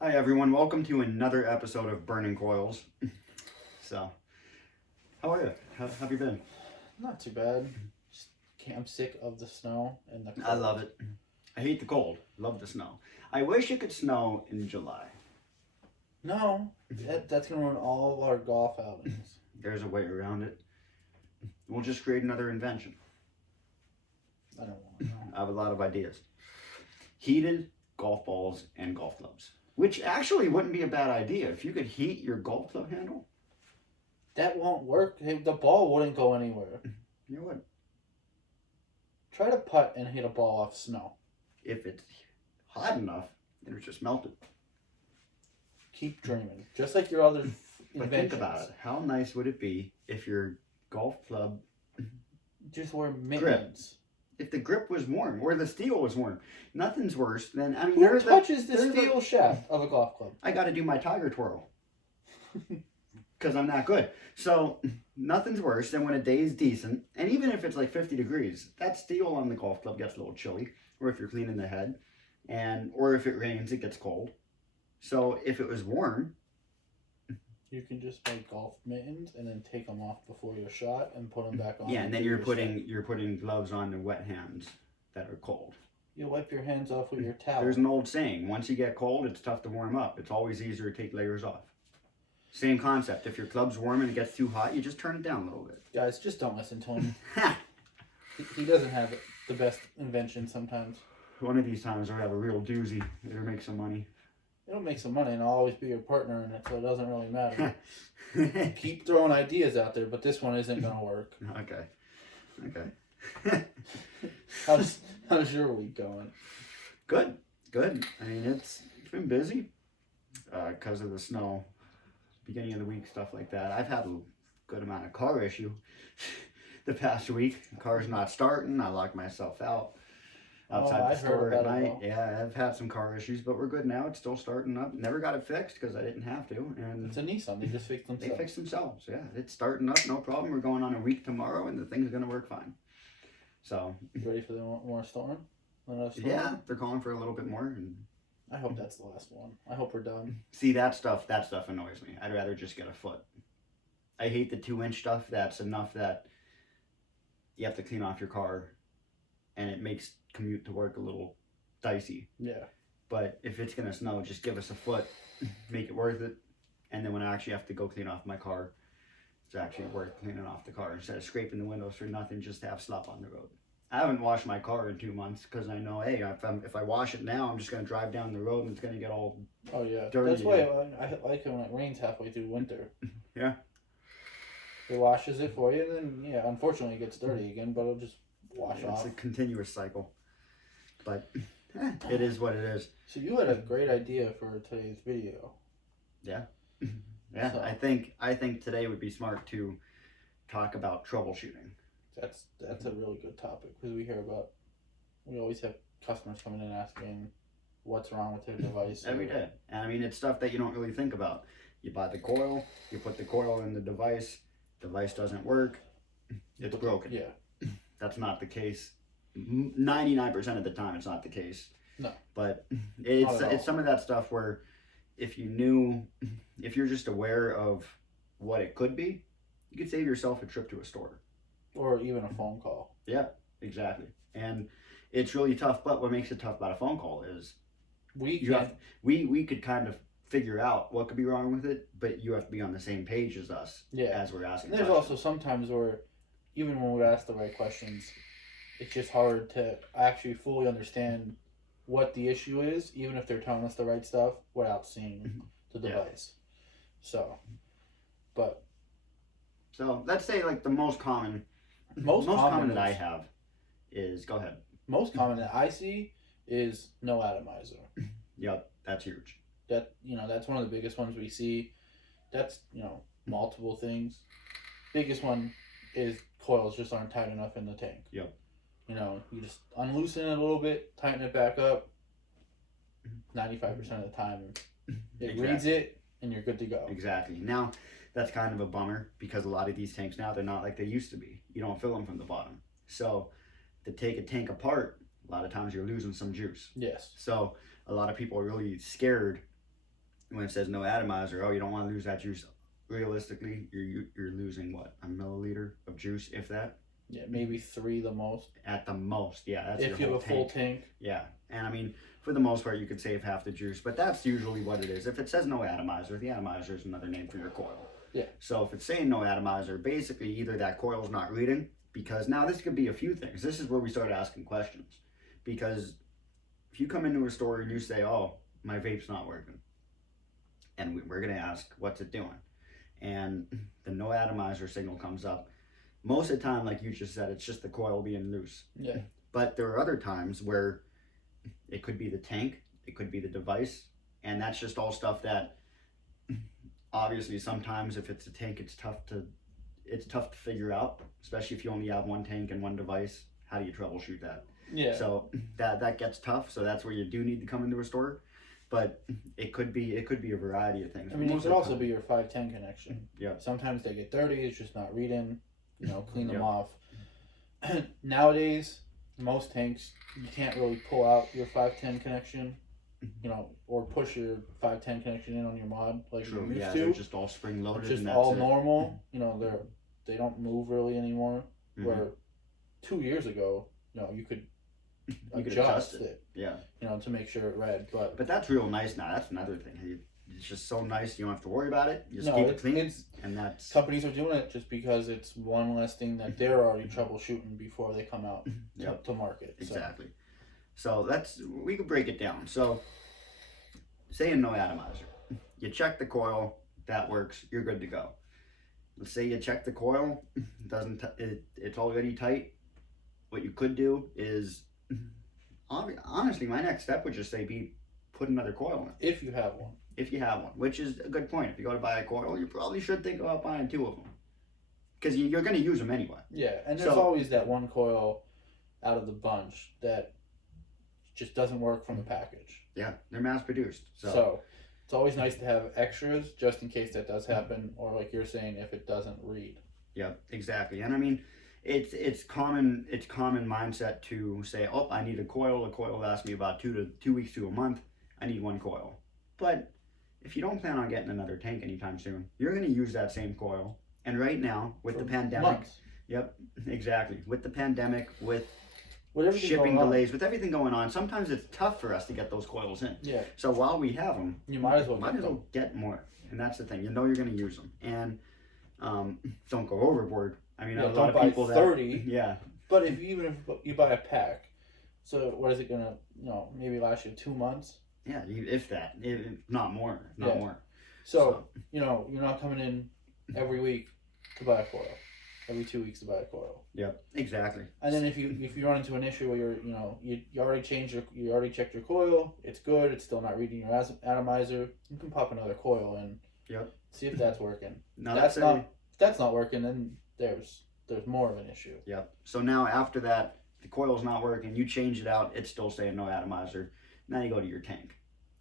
Hi everyone, welcome to another episode of Burning Coils. So, how are you? How have you been? Not too bad. Just I'm sick of the snow and the cold. I love it. I hate the cold. Love the snow. I wish it could snow in July. No, that's gonna ruin all of our golf outings. There's a way around it. We'll just create another invention. I don't want to know. I have a lot of ideas. Heated golf balls and golf clubs. Which actually wouldn't be a bad idea. If you could heat your golf club handle, That won't work. The ball wouldn't go anywhere. you would. Try to putt and hit a ball off snow. If it's hot enough, it'll just melt it. Keep dreaming. Just like your other But inventions. think about it. How nice would it be if your golf club, Just wear mittens. if the grip was warm or the steel was warm? Nothing's worse than, I mean, Who touches the there's steel shaft of a golf club? I got to do my tiger twirl because I'm not good. So nothing's worse than when a day is decent, and even if it's like 50 degrees, that steel on the golf club gets a little chilly, or if you're cleaning the head, or if it rains, it gets cold. So if it was warm, You can just buy golf mittens and then take them off before your shot and put them back on. yeah, and then you're putting gloves on the wet hands that are cold. You wipe your hands off with your towel. There's an old saying, once you get cold, it's tough to warm up. It's always easier to take layers off. Same concept. If your club's warm and it gets too hot, you just turn it down a little bit. Guys, just don't listen to him. Ha! He doesn't have the best invention sometimes. One of these times I'll have a real doozy. It'll make some money. It'll make some money and I'll always be your partner in it, so it doesn't really matter. Keep throwing ideas out there, but this one isn't going to work. Okay. How's your week going? Good. I mean, it's been busy because of the snow. Beginning of the week, stuff like that. I've had a good amount of car issue the past week. The car's not starting. I locked myself out outside the store at night. Yeah, I've had some car issues, but we're good now. It's still starting up. Never got it fixed because I didn't have to. And It's a Nissan. They just fixed themselves. they fixed themselves. Yeah, it's starting up. No problem. We're going on a week tomorrow, and the thing's gonna work fine. So. You ready for the more storm? Another storm? Yeah, they're calling for a little bit more. And I hope that's the last one. I hope we're done. see, that stuff annoys me. I'd rather just get a foot. I hate the 2-inch stuff. That's enough that you have to clean off your car, and it makes commute to work a little dicey. Yeah. But if it's gonna snow, just give us a foot, make it worth it. And then when I actually have to go clean off my car, it's actually worth cleaning off the car instead of scraping the windows for nothing just to have slop on the road. I haven't washed my car in 2 months because I know, hey, if I wash it now, I'm just gonna drive down the road and it's gonna get all dirty. That's why I like it when it rains halfway through winter. Yeah. It washes it for you, and then unfortunately it gets dirty again, but it'll just wash off. It's a continuous cycle, but it is what it is. So you had a great idea for today's video. Yeah. So. I think today would be smart to talk about troubleshooting. That's a really good topic because we always have customers coming in asking what's wrong with their device Every day. And I mean, it's stuff that you don't really think about. You buy the coil, you put the coil in the device doesn't work, it's broken. Yeah. That's not the case. 99% of the time it's not the case. No. But it's some of that stuff where if you're just aware of what it could be, you could save yourself a trip to a store. Or even a phone call. Yeah, exactly. And it's really tough, but what makes it tough about a phone call is we could kind of figure out what could be wrong with it, but you have to be on the same page as us as we're asking. And there's also sometimes where even when we ask the right questions, it's just hard to actually fully understand what the issue is, even if they're telling us the right stuff without seeing the device. So let's say like the most common that I have is, go ahead. Most common that I see is no atomizer. Yep, that's huge. That's one of the biggest ones we see. That's multiple things. Biggest one is coils just aren't tight enough in the tank. Yep. You just unloosen it a little bit, tighten it back up. 95% of the time, it reads it, and you're good to go. Exactly. Now, that's kind of a bummer because a lot of these tanks now, they're not like they used to be. You don't fill them from the bottom. So to take a tank apart, a lot of times you're losing some juice. Yes. So a lot of people are really scared when it says no atomizer, oh, you don't want to lose that juice. Realistically, you're losing what, a milliliter of juice, if that. Yeah, maybe 3 the most. At the most, yeah. That's If your you whole have a full tank. tank. Yeah, and I mean, for the most part, you could save half the juice, but that's usually what it is. If it says no atomizer, the atomizer is another name for your coil. Yeah. So if it's saying no atomizer, basically either that coil's not reading, because now this could be a few things. This is where we start asking questions, because if you come into a store and you say, "Oh, my vape's not working," and we're gonna ask, "What's it doing?" and the no atomizer signal comes up, most of the time, like you just said, it's just the coil being loose. Yeah. But there are other times where it could be the tank, it could be the device, and that's just all stuff that obviously sometimes if it's a tank, it's tough to figure out, especially if you only have one tank and one device. How do you troubleshoot that? Yeah. So that gets tough. So that's where you do need to come into a store. But it could be a variety of things. I mean, it Most could of the also time- be your 510 connection. Yeah. Sometimes they get dirty, it's just not reading. Clean them Yep. off. Nowadays, most tanks, you can't really pull out your 510 connection, or push your 510 connection in on your mod like True. you used Yeah, to. they're just all spring loaded. It's just and that's all it. normal. They don't move really anymore. Mhm. Where 2 years ago, you could You could adjust it. Yeah. To make sure it read. But that's real nice now. That's another thing. It's just so nice. You don't have to worry about it. You just No, keep it clean. it's And that's companies are doing it just because it's one less thing that they're already troubleshooting before they come out Yep. to market. Exactly. So we could break it down. So saying no atomizer. You check the coil, that works, you're good to go. Let's say you check the coil, it's already tight. What you could do is, honestly, my next step would just put another coil in. If you have one. If you have one, which is a good point. If you go to buy a coil, you probably should think about buying 2 of them. Because you're going to use them anyway. Yeah, and there's always that one coil out of the bunch that just doesn't work from the package. Yeah, they're mass produced. So it's always nice to have extras just in case that does happen, or like you're saying, if it doesn't read. Yeah, exactly. And I mean, it's common mindset to say, oh, I need a coil. A coil lasts me about 2 weeks to a month. I need 1 coil. But if you don't plan on getting another tank anytime soon, you're going to use that same coil. And right now, with the pandemic, Months. Yep, exactly. With the pandemic, with Everything shipping going on. delays, with everything going on, sometimes it's tough for us to get those coils in. Yeah. So while we have them, You might as well get more. And that's the thing. You know you're going to use them. And don't go overboard. I mean, a lot of people buy 30. Yeah. But if you buy a pack, so what is it gonna maybe last you 2 months? Yeah, if that, not more, more. So you're not coming in every week to buy a coil, every 2 weeks to buy a coil. Yep, exactly. And then if you run into an issue where you already checked your coil, it's good, it's still not reading your atomizer, you can pop another coil in. Yep. See if that's working. Now If that's not working, then there's more of an issue. Yep. So now after that, the coil's not working, you change it out, it's still saying no atomizer. Now you go to your tank.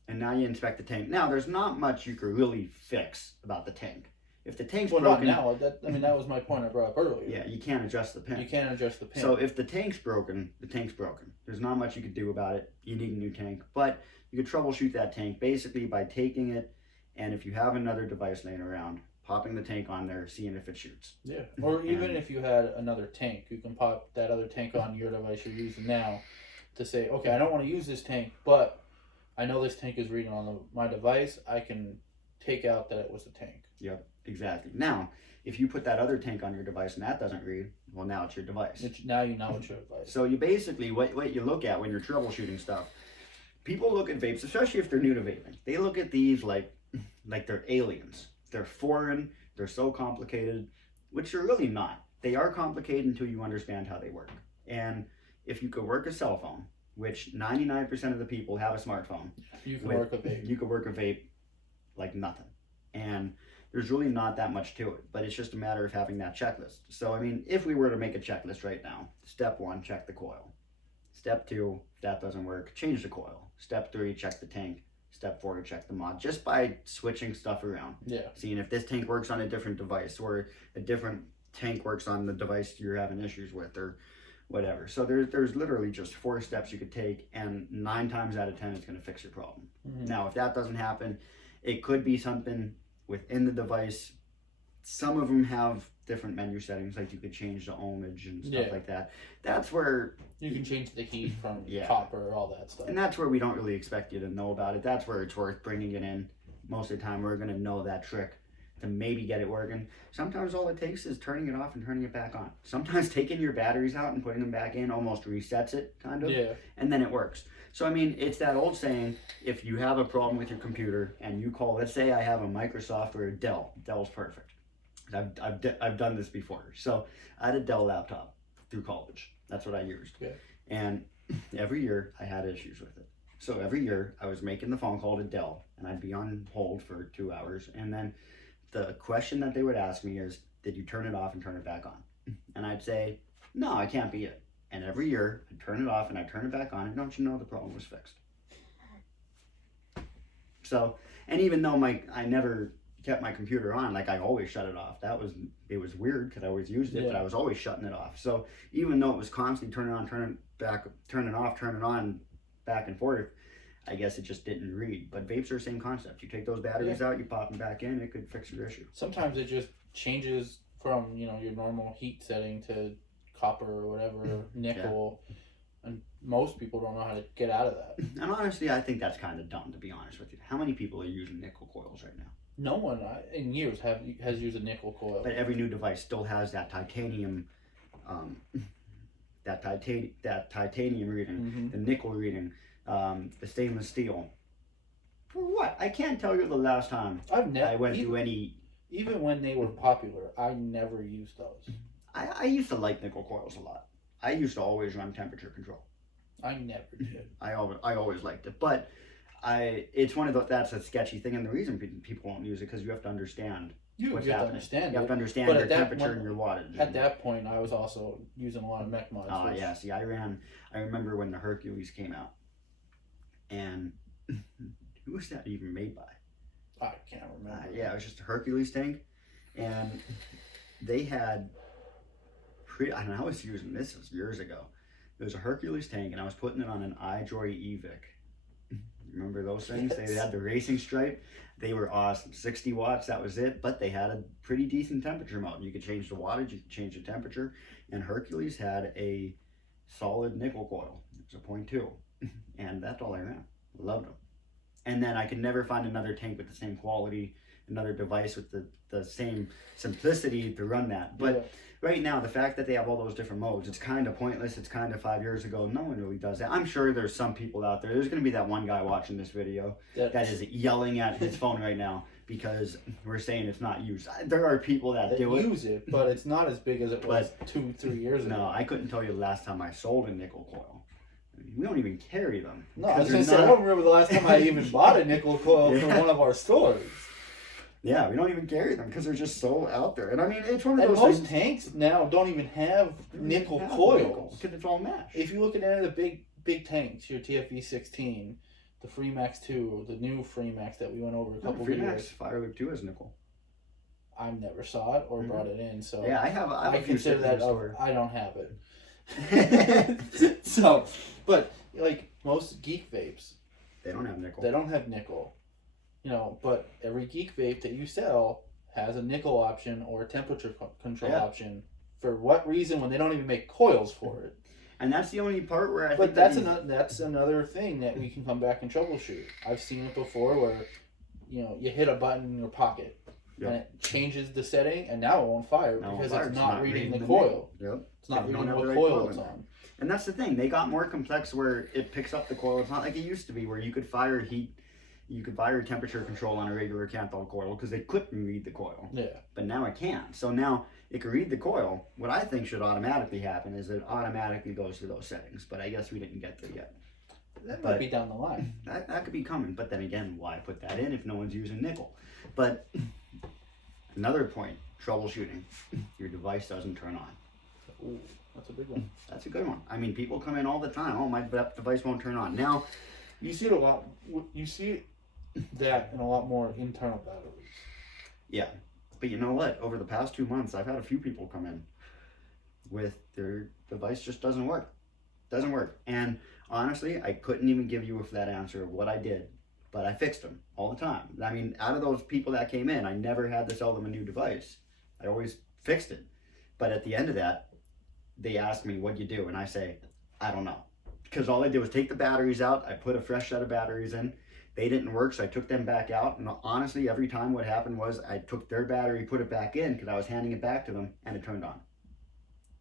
And now you inspect the tank. Now there's not much you could really fix about the tank. If the tank's broken, not now. That was my point I brought up earlier. Yeah, you can't adjust the pin. You can't adjust the pin. So if the tank's broken, the tank's broken. There's not much you could do about it. You need a new tank. But you could troubleshoot that tank basically by taking it, and if you have another device laying around, popping the tank on there, seeing if it shoots. Yeah. Or even if you had another tank, you can pop that other tank on your device you're using now to say, okay, I don't want to use this tank, but I know this tank is reading on my device. I can take out that it was the tank. Yep, exactly. Now, if you put that other tank on your device and that doesn't read, well, now it's your device. Now you know it's your device. So you basically, what you look at when you're troubleshooting stuff, people look at vapes, especially if they're new to vaping. They look at these like they're aliens. They're foreign. They're so complicated, which they're really not. They are complicated until you understand how they work. And if you could work a cell phone, which 99% of the people have a smartphone, you can work a vape. You could work a vape like nothing. And there's really not that much to it, but it's just a matter of having that checklist. So, I mean, if we were to make a checklist right now, step 1, check the coil. Step 2, if that doesn't work, change the coil. Step 3, check the tank. Step 4, check the mod. Just by switching stuff around. Yeah. Seeing if this tank works on a different device or a different tank works on the device you're having issues with or whatever. So there's literally just 4 steps you could take, and 9 times out of 10 it's going to fix your problem. Mm-hmm. Now, if that doesn't happen, It could be something within the device. Some of them have different menu settings, like you could change the ohmage and stuff like that. That's where you can change the heat from copper, all that stuff. And that's where we don't really expect you to know about it. That's where it's worth bringing it in. Most of the time, we're going to know that trick to maybe get it working. Sometimes all it takes is turning it off and turning it back on. Sometimes taking your batteries out and putting them back in almost resets it, kind of. Yeah. And then it works. So, I mean, it's that old saying, if you have a problem with your computer and you call, let's say I have a Microsoft or a Dell. Dell's perfect. I've done this before. So I had a Dell laptop through college. That's what I used. Yeah. And every year I had issues with it. So every year I was making the phone call to Dell and I'd be on hold for 2 hours. And then the question that they would ask me is, did you turn it off and turn it back on? And I'd say, no, I can't be it. And every year I'd turn it off and I'd turn it back on. And don't you know, the problem was fixed. So, and even though I never kept my computer on, like I always shut it off. It was weird because I always used it, but I was always shutting it off. So even though it was constantly turning on, turning back, turning off, turning on, back and forth, I guess it just didn't read. But vapes are the same concept. You take those batteries out, you pop them back in, it could fix your issue. Sometimes it just changes from your normal heat setting to copper or whatever, nickel. Yeah. And most people don't know how to get out of that. And honestly, I think that's kind of dumb, to be honest with you. How many people are using nickel coils right now? No one in years has used a nickel coil. But every new device still has that titanium, that titanium reading, the nickel reading, the stainless steel. For what? I can't tell you the last time I went through any. Even when they were popular, I never used those. I used to like nickel coils a lot. I used to always run temperature control. I never did. I always liked it, but it's one of those, that's a sketchy thing, and the reason people won't use it because you have to understand what's happening. You have to understand your temperature and your wattage. At that point, I was also using a lot of mech mods. Oh yeah, see, I remember when the Hercules came out, and who was that even made by? I can't remember. Yeah, it was just a Hercules tank, and they had. I was using this years ago. It was a Hercules tank, and I was putting it on an iJoy eVic. Remember those things? Yes. They had the racing stripe. They were awesome. 60 watts, that was it. But they had a pretty decent temperature mode. You could change the wattage, you could change the temperature. And Hercules had a solid nickel coil. It was a 0.2. And that's all I ran. Loved them. And then I could never find another tank with the same quality, another device with the same simplicity to run that. But right now, the fact that they have all those different modes, it's kind of pointless. It's kind of 5 years ago. No one really does that. I'm sure there's some people out there. There's going to be that one guy watching this video that is yelling at his phone right now because we're saying it's not used. There are people that do it. Use it, but it's not as big as it was 2-3 years ago. No, I couldn't tell you the last time I sold a nickel coil. We don't even carry them. No, I was going to say, I don't remember the last time I even bought a nickel coil from one of our stores. Yeah, we don't even carry them because they're just so out there. And I mean, it's one of those most tanks now don't even have nickel coils. Because it's all mesh. If you look at any of the big tanks, your TFE 16, the Freemax 2, the new Freemax that we went over a couple of years. Firelink 2 is nickel. I never saw it or brought it in, so yeah, I consider that I don't have it. So, but like most geek vapes, they don't have nickel. They don't have nickel. But every geek vape that you sell has a nickel option or a temperature control option. For what reason? When they don't even make coils for it. And that's the only part where I think. But that's another thing that we can come back and troubleshoot. I've seen it before where, you hit a button in your pocket and it changes the setting, and now it won't fire because it's not reading the coil. It's not reading what coil it's on. And that's the thing. They got more complex where it picks up the coil. It's not like it used to be where you could fire heat. You could fire temperature control on a regular Canthal coil because they couldn't read the coil. Yeah. But now it can. So now it can read the coil. What I think should automatically happen is it automatically goes to those settings. But I guess we didn't get there yet. That might be down the line. That could be coming. But then again, why put that in if no one's using nickel? But another point, troubleshooting. Your device doesn't turn on. Ooh, that's a big one. That's a good one. I mean, people come in all the time. Oh, my device won't turn on. Now, you see it a lot. You see that in a lot more internal batteries. Yeah. But you know what? Over the past 2 months, I've had a few people come in with their device just doesn't work. Doesn't work. And honestly, I couldn't even give you that answer of what I did but I fixed them all the time. I mean, out of those people that came in, I never had to sell them a new device. I always fixed it. But at the end of that, they ask me, what'd you do? And I say, I don't know. Because all I did was take the batteries out. I put a fresh set of batteries in. They didn't work, so I took them back out. And honestly, every time what happened was I took their battery, put it back in because I was handing it back to them, and it turned on.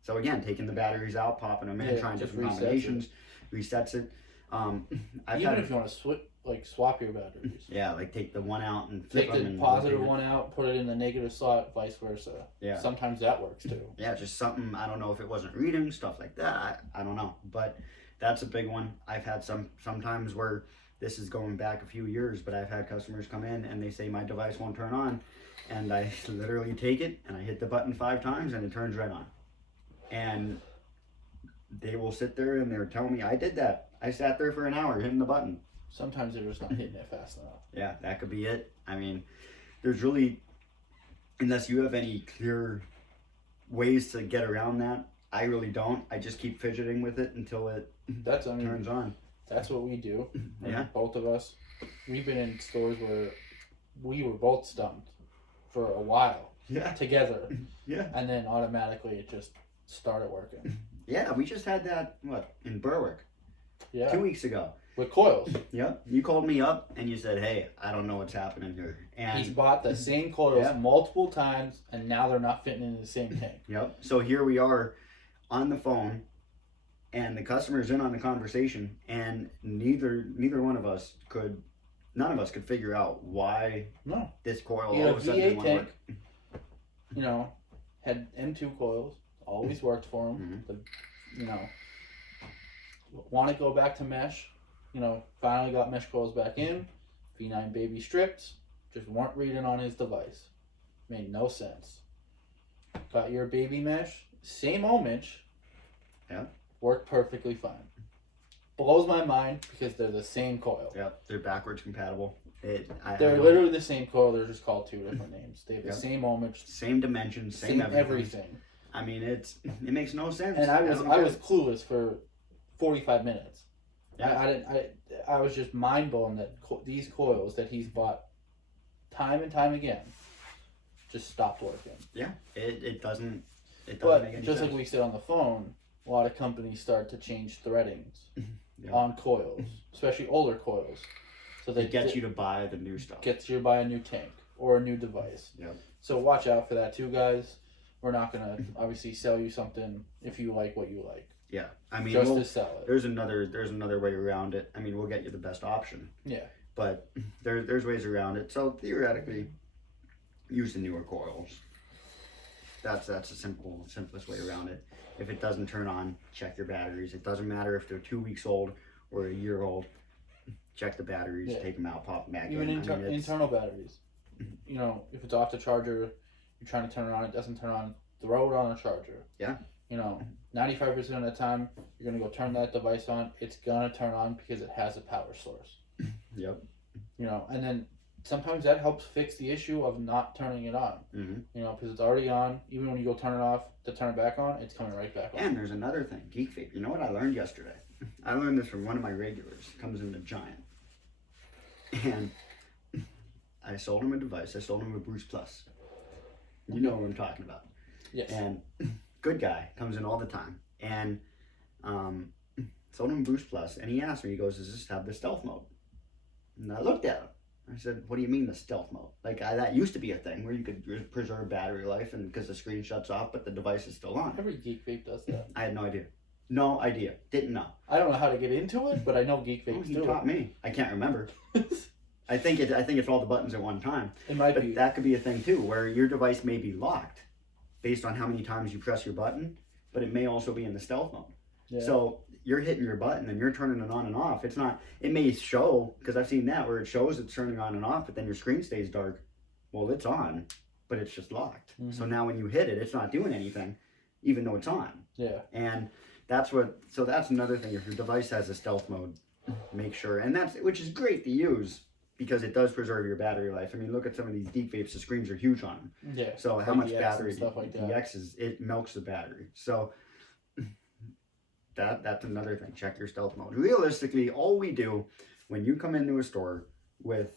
So again, taking the batteries out, popping them in, trying different combinations, resets it. Even if you want to swap your batteries. Yeah, like take the one out and flip take them. Take and the positive one out, put it in the negative slot, vice versa. Yeah. Sometimes that works too. Yeah, just something, I don't know if it wasn't reading, stuff like that. I don't know. But that's a big one. I've had sometimes where this is going back a few years, but I've had customers come in and they say my device won't turn on. And I literally take it and I hit the button 5 times and it turns right on. And they will sit there and they're telling me, I did that. I sat there for an hour hitting the button. Sometimes they're just not hitting it fast enough. Yeah, that could be it. I mean, there's really, unless you have any clear ways to get around that, I really don't. I just keep fidgeting with it until it turns on. That's what we do. Yeah. Both of us. We've been in stores where we were both stumped for a while. Yeah. Together. Yeah. And then automatically it just started working. Yeah, we just had that, in Berwick. Yeah. 2 weeks ago. With Coils. Yep. You called me up and you said, hey, I don't know what's happening here. And he's bought the same coils multiple times and now they're not fitting in the same tank. Yep. So here we are on the phone and the customer's in on the conversation and neither one of us could figure out why this coil all of a sudden didn't work. Had M2 coils, always worked for him. Mm-hmm. Want to go back to mesh. Finally got mesh coils back in. V9 baby strips just weren't reading on his device. Made no sense. Got your baby mesh, same ohmage. Yeah. Worked perfectly fine. Blows my mind because they're the same coil. Yeah, they're backwards compatible. They're literally the same coil. They're just called 2 different names. They have the same ohmage, same dimensions, same everything. I mean, it makes no sense. And I was clueless for 45 minutes. Yeah. I was just mind blown that these coils that he's bought time and time again just stopped working. Yeah, it doesn't make any just sense. like we said on the phone, a lot of companies start to change threadings on coils, especially older coils. So they get you to buy the new stuff. Gets you to buy a new tank or a new device. Yep. So watch out for that too, guys. We're not gonna obviously sell you something if you like what you like. Yeah, I mean, just to sell it. There's another way around it. I mean, we'll get you the best option. Yeah. But there's ways around it. So theoretically, use the newer coils. That's the simplest way around it. If it doesn't turn on, check your batteries. It doesn't matter if they're 2 weeks old or a year old. Check the batteries, take them out, pop them back in. Even internal batteries. If it's off the charger, you're trying to turn it on, it doesn't turn on, throw it on a charger. Yeah. 95% of the time, you're going to go turn that device on. It's going to turn on because it has a power source. Yep. And then sometimes that helps fix the issue of not turning it on. Mm-hmm. Because it's already on. Even when you go turn it off to turn it back on, it's coming right back on. And there's another thing, Geek Vape. You know what I learned yesterday? I learned this from one of my regulars. Comes in the Giant. And I sold him a device. I sold him a Bruce Plus. You know what I'm talking about. Yes. And good guy, comes in all the time. And sold him Boost Plus, and he asked me, he goes, does this have the stealth mode? And I looked at him. I said, what do you mean the stealth mode? That used to be a thing where you could preserve battery life and because the screen shuts off, but the device is still on. Every Geek Vape does that. I had no idea. No idea. Didn't know. I don't know how to get into it, but I know Geek Vapes He taught me. I can't remember. I think it's all the buttons at one time. It might be. That could be a thing too, where your device may be locked based on how many times you press your button, but it may also be in the stealth mode. Yeah. So you're hitting your button and you're turning it on and off. It's not. It may show, because I've seen that where it shows it's turning on and off, but then your screen stays dark. Well, it's on, but it's just locked. Mm-hmm. So now when you hit it, it's not doing anything, even though it's on. Yeah. And that's another thing. If your device has a stealth mode, make sure, which is great to use because it does preserve your battery life. I mean, look at some of these Geek Vapes. The screens are huge on them. Yeah. So how much DX battery? Stuff like that. DX it milks the battery. So that's another thing. Check your stealth mode. Realistically, all we do when you come into a store, with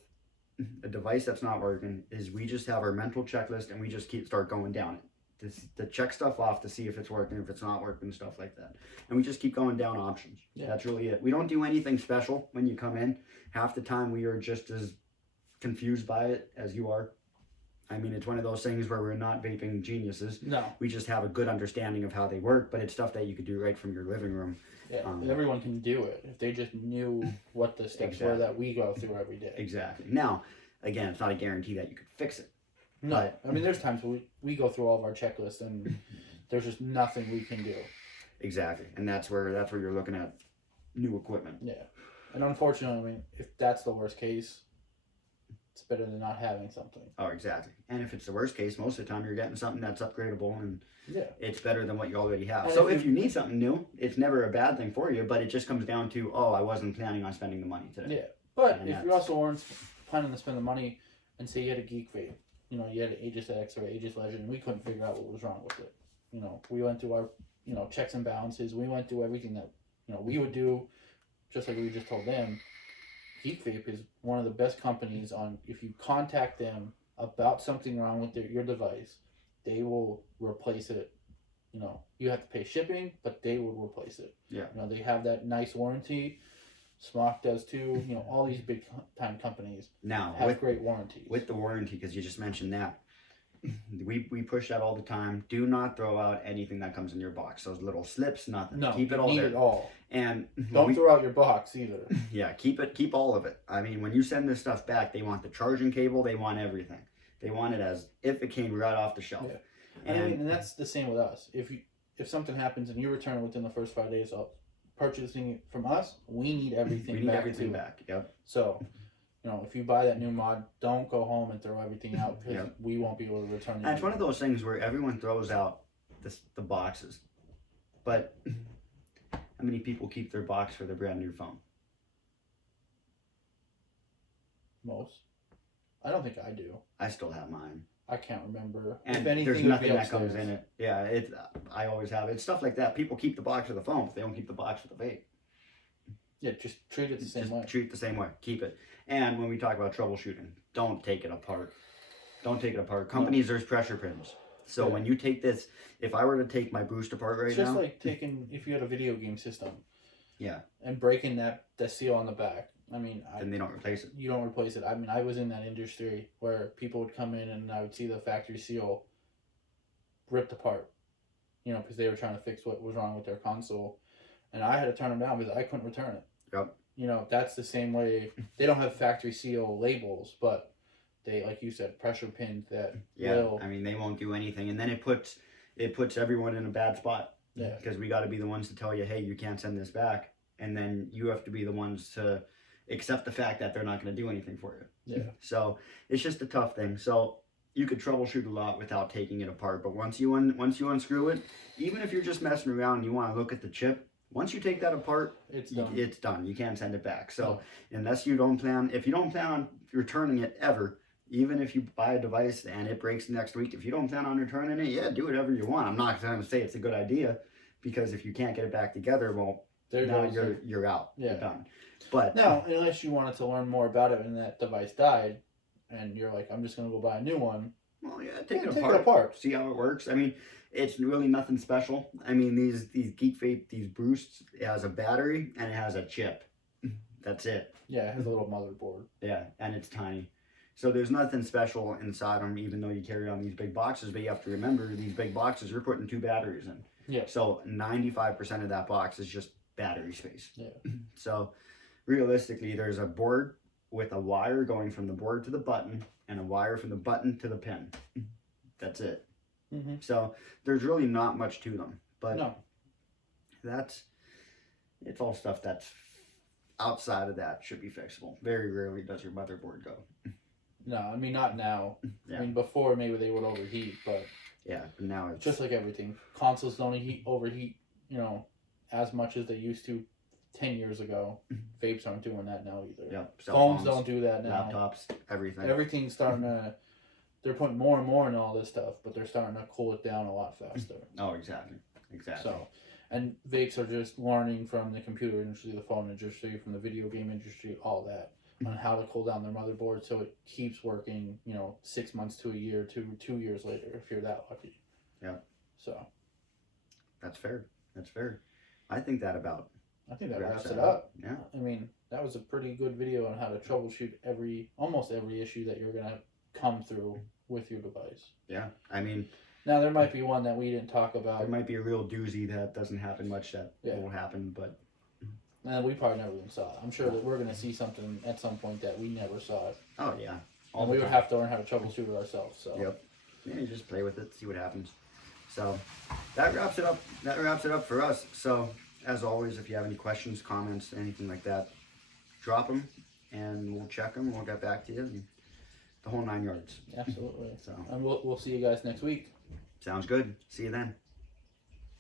a device that's not working is we just have our mental checklist and we just start going down it to check stuff off to see if it's working, if it's not working, stuff like that. And we just keep going down options. Yeah. That's really it. We don't do anything special when you come in. Half the time we are just as confused by it as you are. I mean, it's one of those things where we're not vaping geniuses. No. We just have a good understanding of how they work, but it's stuff that you could do right from your living room. Yeah, everyone can do it if they just knew what the steps were that we go through every day. Exactly. Now, again, it's not a guarantee that you could fix it. No, but, I mean, there's times when we go through all of our checklists and there's just nothing we can do. Exactly, and that's where you're looking at new equipment. Yeah, and unfortunately, I mean, if that's the worst case, it's better than not having something. Oh, exactly. And if it's the worst case, most of the time you're getting something that's upgradable and yeah, it's better than what you already have. And so if you need something new, it's never a bad thing for you, but it just comes down to, I wasn't planning on spending the money today. Yeah, but if you also weren't planning to spend the money and say you had a Geek Vape, you know, you had an Aegis X or Aegis Legend, and we couldn't figure out what was wrong with it. You know, we went through our, checks and balances. We went through everything that, we would do, just like we just told them. Geek Vape is one of the best companies on, if you contact them about something wrong with your device, they will replace it. You have to pay shipping, but they will replace it. Yeah. They have that nice warranty. Smock does too. All these big time companies now have great warranties. With the warranty, because you just mentioned that, we push that all the time. Do not throw out anything that comes in your box. Those little slips, nothing. No, keep it all there. It all. And don't throw out your box either. Yeah, keep all of it. I mean, when you send this stuff back, they want the charging cable. They want everything. They want it as if it came right off the shelf. Yeah. And that's the same with us. If something happens and you return within the first 5 days of purchasing it from us, we need everything. We need everything back. Yep. So, if you buy that new mod, don't go home and throw everything out because we won't be able to return it. And it's one of those things where everyone throws out the boxes, but how many people keep their box for their brand new phone? Most. I don't think I do. I still have mine. I can't remember. And if anything, there's nothing that comes in it. Yeah, I always have it. It's stuff like that. People keep the box of the phone, but they don't keep the box of the vape. Yeah, just treat it the same way. Treat it the same way. Keep it. And when we talk about troubleshooting, don't take it apart. Don't take it apart. Companies, there's pressure pins. So when you take this, if I were to take my boost apart right now. It's just like taking, if you had a video game system. Yeah. And breaking the seal on the back. I mean, then they don't replace it. You don't replace it. I mean, I was in that industry where people would come in and I would see the factory seal ripped apart, because they were trying to fix what was wrong with their console, and I had to turn them down because I couldn't return it. Yep. That's the same way. They don't have factory seal labels, but they, like you said, pressure pins that. Yeah. I mean, they won't do anything, and then it puts everyone in a bad spot. Yeah. Because we got to be the ones to tell you, hey, you can't send this back, and then you have to be the ones to accept the fact that they're not going to do anything for you. Yeah. So it's just a tough thing. So you could troubleshoot a lot without taking it apart, but once you unscrew it, even if you're just messing around and you want to look at the chip, once you take that apart, it's done. You can't send it back. So if you don't plan on returning it ever, even if you buy a device and it breaks next week, if you don't plan on returning it, do whatever you want. I'm not going to say it's a good idea, because if you can't get it back together, well, now you're out. Yeah. You're done. But no, unless you wanted to learn more about it and that device died, and you're like, I'm just going to go buy a new one. Well, take it apart. See how it works. I mean, it's really nothing special. I mean, these Geek Vape, these Boosts, it has a battery and it has a chip. That's it. Yeah, it has a little motherboard. Yeah, and it's tiny. So there's nothing special inside them, even though you carry on these big boxes. But you have to remember, these big boxes, you're putting 2 batteries in. Yeah. So 95% of that box is just battery space. Yeah. So realistically, there's a board with a wire going from the board to the button and a wire from the button to the pin. That's it. Mm-hmm. So there's really not much to them. But no. It's all stuff that's outside of that should be fixable. Very rarely does your motherboard go. No, I mean, not now. Yeah. I mean, before maybe they would overheat, but yeah, but now it's just like everything. Consoles don't overheat, as much as they used to 10 years ago. Vapes aren't doing that now either. Yeah, phones don't do that now. Laptops, everything. Everything's starting to. They're putting more and more in all this stuff, but they're starting to cool it down a lot faster. Oh, exactly. So, and vapes are just learning from the computer industry, the phone industry, from the video game industry, all that. on how to cool down their motherboard so it keeps working, 6 months to a year to 2 years later if you're that lucky. Yeah. So. That's fair. That's fair. I think that about. I think that wraps it up. Yeah. I mean, that was a pretty good video on how to troubleshoot almost every issue that you're going to come through with your device. Yeah. I mean, now there might be one that we didn't talk about. There might be a real doozy that doesn't happen much that will happen, but. And we probably never even saw it. I'm sure that we're going to see something at some point that we never saw it. Oh, yeah. And we would have to learn how to troubleshoot it ourselves. So. Yep. Yeah, you just play with it, see what happens. So that wraps it up. That wraps it up for us. So as always, if you have any questions, comments, anything like that, drop them and we'll check them. We'll get back to you. And the whole 9 yards. Absolutely. So and we'll see you guys next week. Sounds good. See you then.